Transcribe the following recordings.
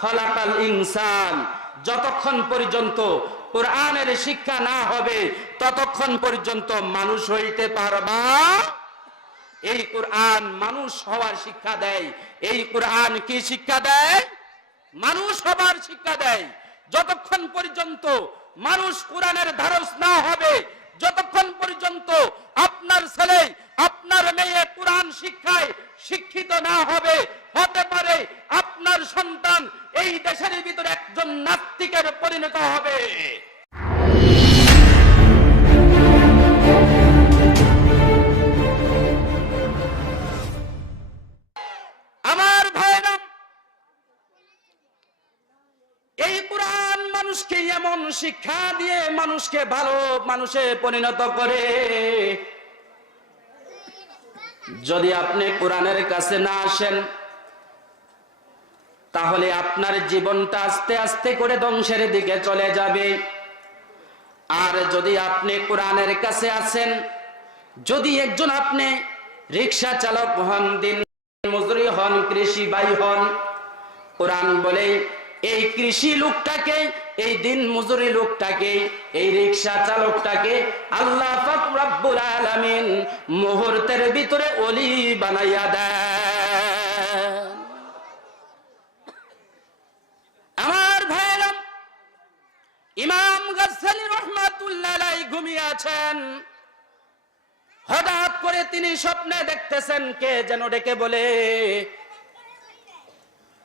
খলাকাল ইনসান, যতক্ষণ পর্যন্ত কোরআনের শিক্ষা না হবে ততক্ষণ পর্যন্ত মানুষ হইতে পারবা। এই কোরআন মানুষ হওয়ার শিক্ষা দেয়। এই কোরআন কি শিক্ষা দেয়? মানুষ হবার শিক্ষা দেয়। যতক্ষণ পর্যন্ত মানুষ কোরআনের ধারস না হবে, যতক্ষণ পর্যন্ত আপনার ছেলে আপনার মেয়ে কোরআন শিক্ষায় শিক্ষিত না হবে, হতে পারে আপনার সন্তান এই দেশের ভিতরে একজন নাস্তিকের পরিণত হবে। আমার ভাইরা, এই কোরআন মানুষকে এমন শিক্ষা দিয়ে মানুষকে ভালো মানুষে পরিণত করে, যদি আপনি কোরআনের কাছে না আসেন তাহলে আপনার জীবনটা আস্তে আস্তে করে ধ্বংসের দিকে চলে যাবে। আর যদি আপনি কোরআনের কাছে আসেন, যদি একজন আপনি রিক্সা চালক হন, দিন মজুরি হন, কৃষি ভাই হন, কোরআন বলে এই কৃষি লোকটাকে, এই দিন মজুরি লোকটাকে, এই রিক্সা চালকটাকে আল্লাহ পাক রব্বুল আলামিন মুহূর্তের ভিতরে ওলি বানাইয়া দেন। আমার ভাইরা, ইমাম গাজ্জালী রাহমাতুল্লাহ আলাইহি ঘুমিয়ে আছেন। হঠাৎ করে তিনি স্বপ্নে দেখতেছেন কে যেন ডেকে বলে,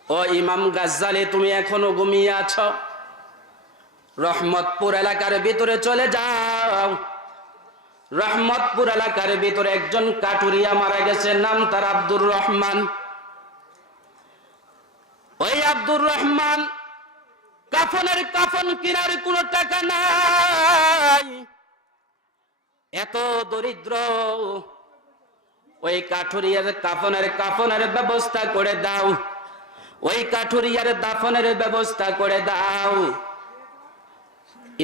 ও ইমাম গাজ্জালী, তুমি এখনো ঘুমিয়ে আছো? রহমতপুর এলাকার ভিতরে চলে যাও। রহমতপুর এলাকার ভিতরে একজন কাঠুরিয়া মারা গেছে, নাম তার আব্দুর রহমান। ওই আব্দুর রহমান কাফনের কাফন কেনার কোনো টাকা নাই, এত দরিদ্র। ওই কাঠুরিয়ার কাফনের ব্যবস্থা করে দাও, ওই কাঠুরিয়ার দাফনের ব্যবস্থা করে দাও।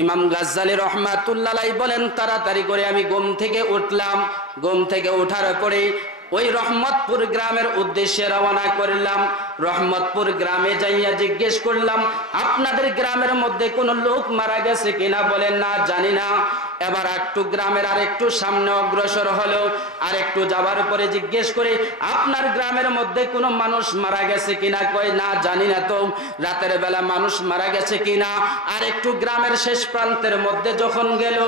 ইমাম গাজ্জালী রাহমাতুল্লাহ আলাইহি বলেন, তাড়াতাড়ি করে আমি ঘুম থেকে উঠলাম। ঘুম থেকে ওঠার পরে ওই রহমতপুর গ্রামের উদ্দেশ্যে রওনা করলাম। রহমতপুর গ্রামে যাইয়া জিজ্ঞেস করলাম, আপনাদের গ্রামের মধ্যে কোন লোক মারা গেছে কিনা? বলেন না, জানি না। এবার একটু গ্রামের আর একটু সামনে অগ্রসর হলো, আর একটু যাবার পরে জিজ্ঞেস করে, আপনার গ্রামের মধ্যে কোনো মানুষ মারা গেছে কিনা? কয় না, জানি না তো। রাতের বেলা মানুষ মারা গেছে কিনা? আর একটু গ্রামের শেষ প্রান্তের মধ্যে যখন গেল,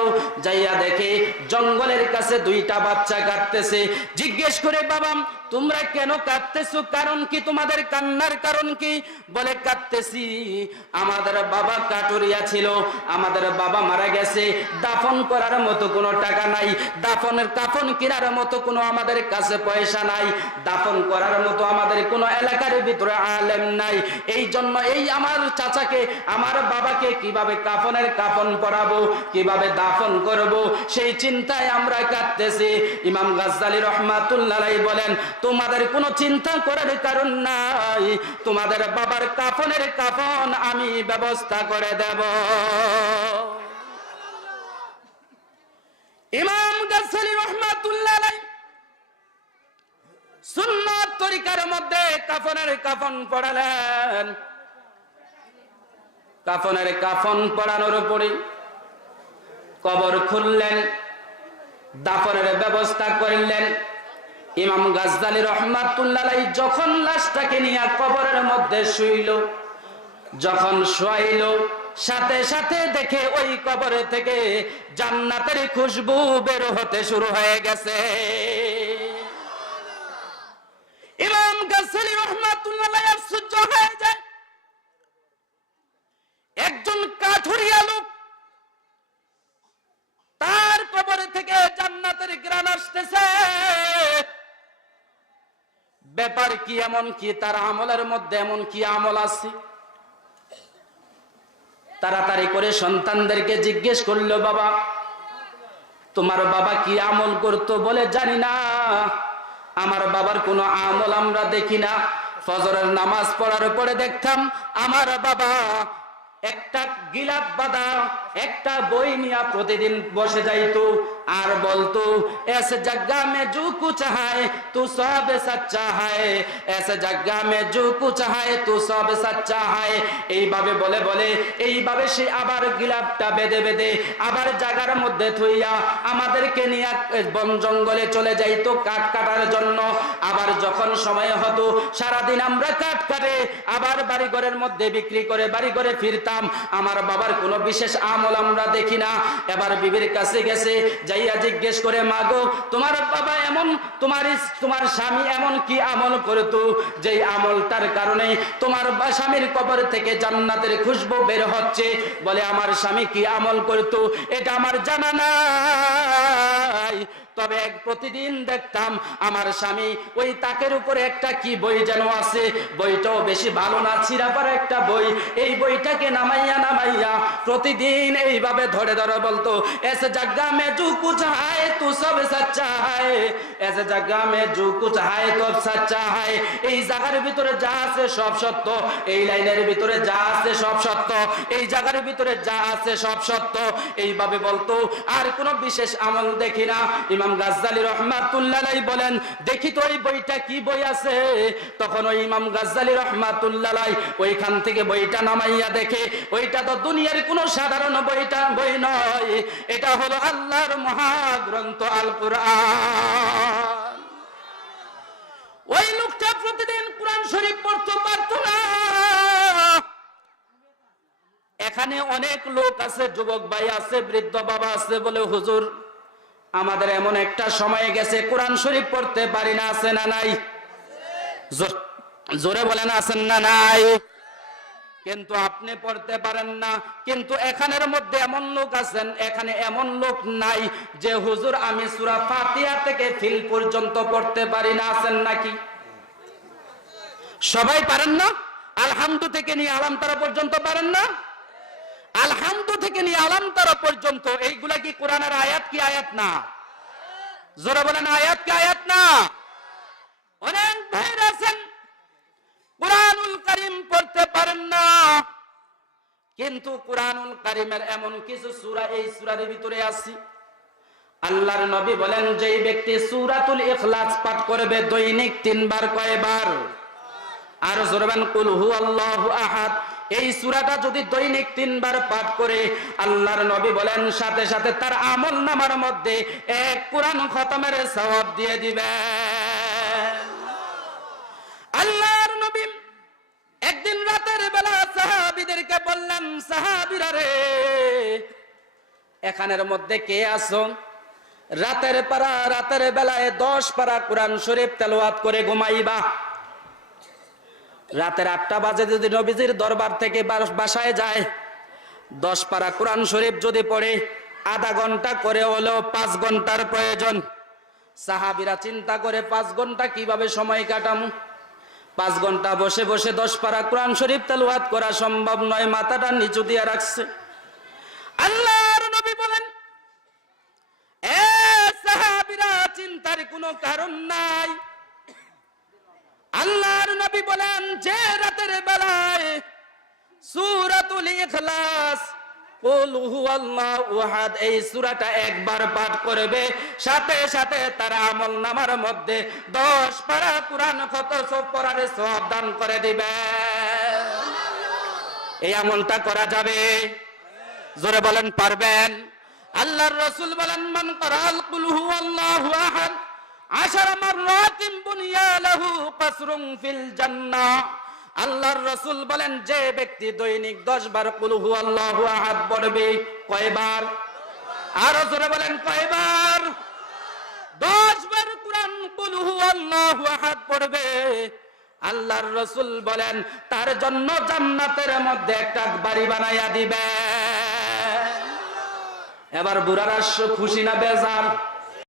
যাইয়া দেখে জঙ্গলের কাছে দুইটা বাচ্চা কাঁদতেছে। জিজ্ঞেস করে, বাবা তোমরা কেন কাঁদতেছো? কারণ কি? তোমাদের কান্নার কারণ কি? বলে, কাঁদতেছি আমাদের বাবা কাঠুরিয়া ছিল, আমাদের বাবা মারা গেছে, দাফন করার মতো কোনো টাকা নাই, দাফনের কাফন কেনার মতো কোনো আমাদের কাছে পয়সা নাই, দাফন করার মতো আমাদের কোনো এলাকার ভিতরে আলেম নাই। এই জন্য এই আমার চাচাকে, আমার বাবাকে কিভাবে কাফনের কাফন পরাবো, কিভাবে দাফন করব, সেই চিন্তায় আমরা কাঁদতেছি। ইমাম গাজ্জালী রাহমাতুল্লাহ আলাইহি বলেন, তোমাদের কোনো চিন্তা করার কারণ নাই, তোমাদের বাবার কাফনের কাফন আমি ব্যবস্থা করে দেব। ইমাম গাজ্জালী রাহমাতুল্লাহ আলাইহি সুন্নাত তরিকার মধ্যে কাফনের কাফন পড়ালেন। কাফনের কাফন পড়ানোর পরে কবর খুললেন, দাফনের ব্যবস্থা করলেন। ইমাম গাজ্জালী রাহমাতুল্লাহ আলাইহি যখন লাশটাকে নিয়ে কবরের মধ্যে শুইল, যখন শোয়াইল, সাথে সাথে দেখে ওই কবর থেকে জান্নাতের খুশবু বের হতে শুরু হয়ে গেছে। ইমাম গাজ্জালী রাহমাতুল্লাহ আলাইহি আশ্চর্য হয়ে যায়, একজন কাঠুরিয়া লোক, তার কবর থেকে জান্নাতের ঘ্রাণ আসতেছে। ব্যাপার কি? এমন কি তার আমলের মধ্যে এমন কি আমল আছে? তাড়াতাড়ি করে সন্তানদেরকে জিজ্ঞেস করলো, বাবা তোমার বাবা কি আমল করতো? বলে, জানি না, আমার বাবার কোনো আমল আমরা দেখি না। ফজরের নামাজ পড়ার পরে দেখতাম আমার বাবা একটা গিলাপ বাঁধা একটা বই নিয়ে প্রতিদিন বসে যাইতো আর বলতো ऐसे जगह में जो कुछ है तू सब सच्चा है ऐसे जगह में जो कुछ है तू सब सच्चा है এইভাবে বলে বলে এইভাবে সে আবার গিলাপটা বেঁধে বেঁধে আবার জায়গার মধ্যে থইয়া আমাদেরকে নিয়ে বন জঙ্গলে চলে যাইতো কাঠ কাটার জন্য। আবার যখন সময় হতো সারাদিন আমরা কাঠ কাটে আবার বাড়ি ঘরের মধ্যে বিক্রি করে বাড়ি ঘরে ফিরতাম। আমার বাবার কোনো বিশেষ আমল আমরা দেখি না। এবার বিবির কাছে গেছে, যাইয়া জিজ্ঞেস করে, মাগো তোমার বাবা এমন তোমার স্বামী এমন কি আমল করতো যেই আমলটার কারণে তোমার স্বামীর কবর থেকে জান্নাতের খুশবু বের হচ্ছে? বলে আমার স্বামী কি আমল করতো এটা আমার জানা নাই, তবে প্রতিদিন দেখতাম আমার স্বামী ওই তাকের উপরে একটা কি বই যেন আছে, বইটাও বেশি ভালো না, ছিঁড়াপার একটা বই, এই বইটাকে নামাইয়া নামাইয়া প্রতিদিন এইভাবে ধরে ধরে বলতো ऐसे जगह में जो कुछ है तू सब सच्चा है ऐसे जगह में जो कुछ है तो सच्चा है। এই জায়গার ভিতরে যা আছে সব সত্য, এই লাইনের ভিতরে যা আছে সব সত্য, এই জায়গার ভিতরে যা আছে সব সত্য, এইভাবে বলতো। আর কোনো বিশেষ আমল দেখি না। ইমাম গাজ্জালী রহমাতুল্লাহ আলাইহি বলেন, দেখি তো ওই বইটা কি বই আছে। তখন ওই ইমাম গাজ্জালী রহমাতুল্লাহ আলাইহি ওইখান থেকে বইটা নামাইয়া দেখে ওইটা তো দুনিয়ার কোনো সাধারণ বই নয়, এটা হলো আল্লাহর মহাগ্রন্থ আল কুরআন। ওই লোকটা প্রতিদিন কোরআন শরীফ পড়তে পারত না। এখানে অনেক লোক আছে, যুবক ভাই আছে, বৃদ্ধ বাবা আছে, বলে হুজুর আমাদের এমন একটা সময় গেছে কোরআন শরীফ পড়তে পারি না, আছে না নাই? জোরে বলেন আছেন না নাই? কিন্তু আপনি পড়তে পারেন না। কিন্তু এখানের মধ্যে এমন লোক আছেন, এখানে এমন লোক নাই যে হুজুর আমি সূরা ফাতিহা থেকে ফিল পর্যন্ত পড়তে পারি না, আছেন নাকি? সবাই পারেন না? আলহামদু থেকে নিয়ে আলাম তারা পর্যন্ত পারেন না? আলহামদু থেকে নিয়ে আলাম তারা পর্যন্ত এইগুলা কি কোরআনের আয়াত কি আয়াত না? জোরে বলেন আয়াত কি আয়াত না? অনেক ভাইর আছেন কুরআনুল কারীম পড়তে পারেন না, কিন্তু কুরআনুল কারীমের এমন কিছু সূরা এই সূরার ভিতরে আছে। আল্লাহর নবী বলেন, যেই ব্যক্তি সূরাতুল ইখলাস পাঠ করবে দৈনিক 3 বার, কয়বার? আর জোরে বলেন কুল হুয়াল্লাহু আহাদ। এই সূরাটা যদি দৈনিক 3 বার পাঠ করে আল্লাহর নবী বলেন সাথে সাথে তার আমল নামার মধ্যে এক কোরআন খতমের সওয়াব দিয়ে দিবেন। আল্লাহর নবী একদিন রাতের বেলা সাহাবীদেরকে বললেন, সাহাবীরা রে এখানের মধ্যে কে আছো রাতের বেলায় 10 পারা কোরআন শরীফ তেলাওয়াত করে ঘুমাইবা। রাতের 8টা বাজে যদি নবীজির দরবার থেকে বাসায় যায়, 10 পারা কোরআন শরীফ যদি পড়ে আধা ঘন্টা করে হলেও 5 ঘন্টার প্রয়োজন। সাহাবীরা চিন্তা করে 5 ঘন্টা কিভাবে সময় কাটামু? 5 ঘন্টা বসে বসে 10 পারা কোরআন শরীফ তেলাওয়াত করা সম্ভব নয়, মাথাটা নিচু দিয়ে রাখছে। আল্লাহর নবী বলেন, এ সাহাবীরা চিন্তার কোনো কারণ নাই। আল্লাহর নবী বলেন, যে রাতের বেলায় সূরাতুল ইখলাস কুল হুয়াল্লাহু আহাদ এই সূরাটা একবার পাঠ করবে, সাথে সাথে তার আমলনামার মধ্যে 10 পারা কোরআন খতম পড়ার সওয়াব দান করে দিবে। এই আমলটা করা যাবে? জোরে বলেন পারবেন? আল্লাহর রাসূল বলেন, মান ক্বারাল কুল হুয়াল্লাহু আহাদ 10 মাররাতিন বুনিয়া লাহু কাসরুন ফিল জান্নাহ। আল্লাহর রাসূল বলেন, যে ব্যক্তি দৈনিক 10 বার কুল হুয়াল্লাহু আহাদ পড়বে, কয়বার? আর জোরে বলেন কয়বার? 10 বার কোরআন কুল হুয়াল্লাহু আহাদ পড়বে, আল্লাহর রাসূল বলেন তার জন্য জান্নাতের মধ্যে একটা বাড়ি বানাইয়া দিবে। এবার বুড়ারা খুশি না বেজার?